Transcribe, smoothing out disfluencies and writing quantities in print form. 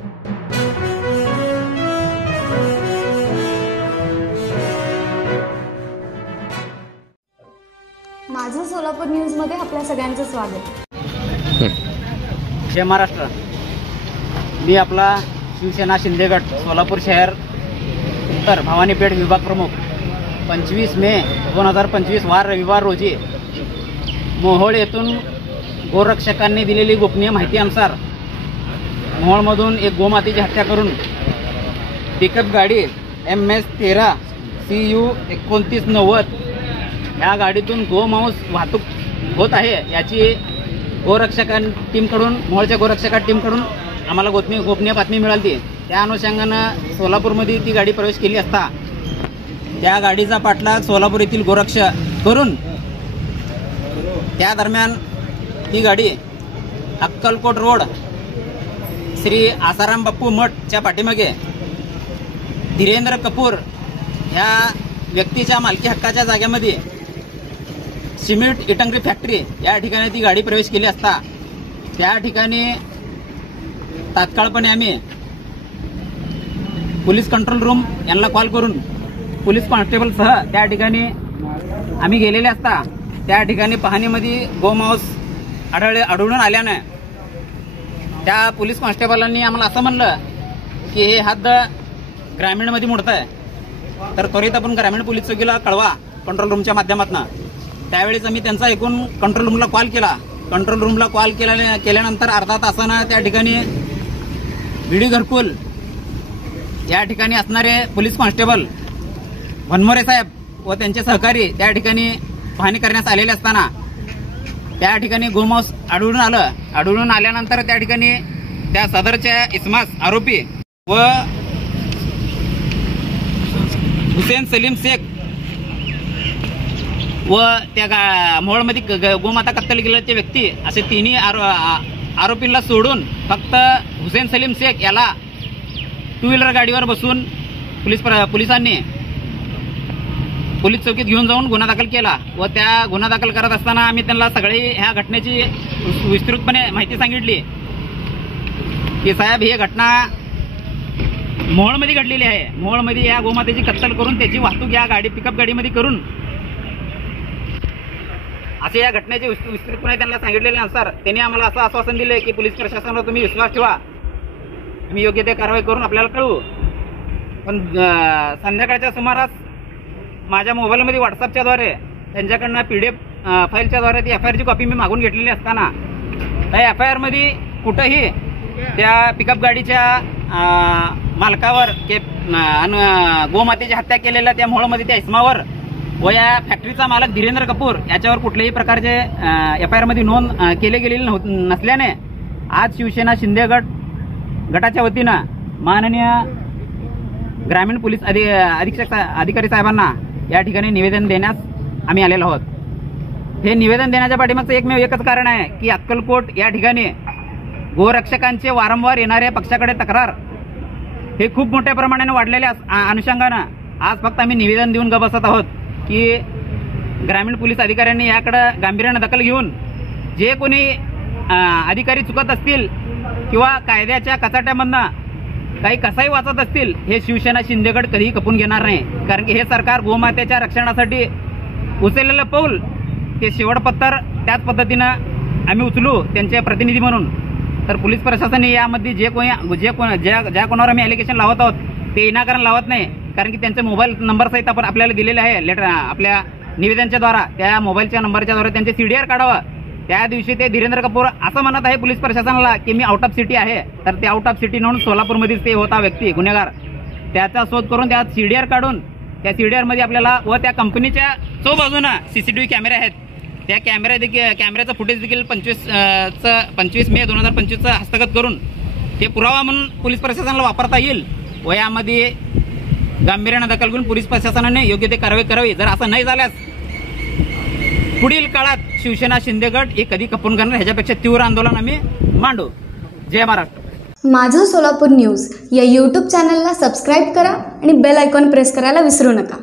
माझं सोलापूर न्यूज मध्ये आपल्या सगळ्यांचं स्वागत। जय महाराष्ट्र। मी आपला शिवसेना शिंदे गट सोलापूर शहर उत्तर भवानीपेठ विभाग प्रमुख 25 मे 2025 वार रविवार रोजी मोहोळ येथून गोरक्षकांनी दिलेली गोपनीय माहितीनुसार मोहोळमधून एक गोमातेची हत्या करून पिकअप गाडी MS13 CU 2990 ह्या गाडीतून गोमांस वाहतूक होत आहे याची गोरक्षकां टीमकडून मोहोळच्या गोरक्षका टीमकडून आम्हाला गोपनीय बातमी मिळाली। त्या अनुषंगानं सोलापूरमध्ये ती गाडी प्रवेश केली असता त्या गाडीचा पाठलाग सोलापूर येथील गोरक्षक करून त्या दरम्यान ती गाडी अक्कलकोट रोड श्री आसाराम बाप्पू मठच्या पाठीमागे धीरेंद्र कपूर ह्या व्यक्तीच्या मालकी हक्काच्या जागेमध्ये सिमेंट इटंगरी फॅक्टरी या ठिकाणी ती गाडी प्रवेश केली असता त्या ठिकाणी तात्काळपणे आम्ही पोलीस कंट्रोल रूम यांना कॉल करून पोलीस कॉन्स्टेबलसह त्या ठिकाणी आम्ही गेलेले असता त्या ठिकाणी पाहणीमध्ये गोमांस आढळून आल्याने त्या पोलीस कॉन्स्टेबलांनी आम्हाला असं म्हणलं की हे हद्द ग्रामीणमध्ये मोडत आहे, तर त्वरित आपण ग्रामीण पोलीस चौकीला कळवा कंट्रोल रूमच्या माध्यमातून। त्यावेळेस आम्ही त्यांचा ऐकून कंट्रोल रूमला कॉल केला। कंट्रोल रूमला कॉल केल्यानंतर अर्धा तासानं त्या ठिकाणी VD घरकुल या ठिकाणी असणारे पोलीस कॉन्स्टेबल वनमोरे साहेब व त्यांचे सहकारी त्या ठिकाणी पाहणी करण्यास आलेले असताना त्या ठिकाणी गोमांस आढळून आल्यानंतर त्या ठिकाणी त्या सदरच्या इसमास आरोपी व हुसेन सलीम शेख व त्या मोहोळमध्ये गोमाता कत्तल केलेले ते व्यक्ती असे तिन्ही आरोपींना सोडून फक्त हुसेन सलीम शेख याला 2 व्हीलर गाडीवर बसून पोलिसांनी पोलीस चौकीत घेऊन जाऊन गुन्हा दाखल केला व त्या गुन्हा दाखल करत असताना आम्ही त्यांना सगळी ह्या घटनेची विस्तृतपणे माहिती सांगितली की साहेब ही घटना मोहोळमध्ये घडलेली आहे। मोहोळमध्ये या गोमातेची कत्तल करून त्याची वाहतूक या पिकअप गाडीमध्ये करून असे या घटनेचे विस्तृतपणे त्यांना सांगितलेल्यानुसार त्यांनी आम्हाला असं आश्वासन दिले की पोलीस प्रशासनावर तुम्ही विश्वास ठेवा, आम्ही योग्य ते कारवाई करून आपल्याला कळवू। पण संध्याकाळच्या सुमारास माझ्या मोबाईलमध्ये व्हॉट्सअपच्या द्वारे त्यांच्याकडनं PDF फाईलच्या द्वारे ती FIR ची कॉपी मी मागून घेतलेली असताना त्या FIR मध्ये कुठंही त्या पिकअप गाडीच्या मालकावर गोमातेची हत्या केलेल्या त्या मोहोळमध्ये त्या इसमावर व या फॅक्टरीचा मालक धीरेंद्र कपूर याच्यावर कुठल्याही प्रकारचे FIR मध्ये नोंद केले गेलेले नसल्याने आज शिवसेना शिंदे गटाच्या वतीनं माननीय ग्रामीण पोलीस अधिकारी साहेबांना या ठिकाणी निवेदन देण्यास आम्ही आलेलो आहोत। हे निवेदन देण्याच्या पाठीमागचं एकच कारण आहे की अक्कलकोट या ठिकाणी गोरक्षकांचे वारंवार येणाऱ्या पक्षाकडे तक्रार हे खूप मोठ्या प्रमाणाने वाढलेल्या अनुषंगानं आज फक्त आम्ही निवेदन देऊन बसत आहोत की ग्रामीण पोलीस अधिकाऱ्यांनी याकडे गांभीर्याने दखल घेऊन जे कोणी अधिकारी चुकत असतील किंवा कायद्याच्या कचाट्यामधनं काही कसाही वाचत असतील हे शिवसेना शिंदे गट कधीही खपून घेणार नाही। कारण की हे सरकार गोमातेच्या रक्षणासाठी उचललेलं पाऊल ते शेवटपत्तर त्याच पद्धतीनं आम्ही उचलू त्यांचे प्रतिनिधी म्हणून। तर पोलीस प्रशासनाने यामध्ये ज्या कोणावर आम्ही ॲलिगेशन लावत आहोत ते विनाकारण लावत नाही, कारण की त्यांचे मोबाईल नंबर सहित आपण आपल्याला दिलेले आहे लेटर आपल्या निवेदनच्या द्वारा। त्या मोबाईलच्या नंबरच्या द्वारे त्यांचे CDR काढावं। त्या दिवशी ते धीरेंद्र कपूर असं म्हणत आहे पोलीस प्रशासनाला की मी आउट ऑफ सिटी आहे, तर ते आउट ऑफ सिटी म्हणून सोलापूरमध्येच ते होता व्यक्ती गुन्हेगार, त्याचा शोध करून त्यात CDR काढून त्या CDR मध्ये आपल्याला व त्या कंपनीच्या चौबाजूनं CCTV कॅमेरे आहेत, त्या कॅमेऱ्याचं फुटेज देखील 25 मे 2025 हस्तगत करून ते पुरावा म्हणून पोलीस प्रशासनाला वापरता येईल व यामध्ये गांभीर्याने दखल घेऊन पोलीस प्रशासनाने योग्य ते कारवाई करावी। जर असं नाही झाल्यास पुढील काळात शिवसेना शिंदे गट हे कधी खपून करणार ह्याच्यापेक्षा तीव्र आंदोलन आम्ही मांडू। जय महाराष्ट्र। माझं सोलापूर न्यूज या YouTube चॅनलला सबस्क्राईब करा आणि बेल आयकॉन प्रेस करायला विसरू नका।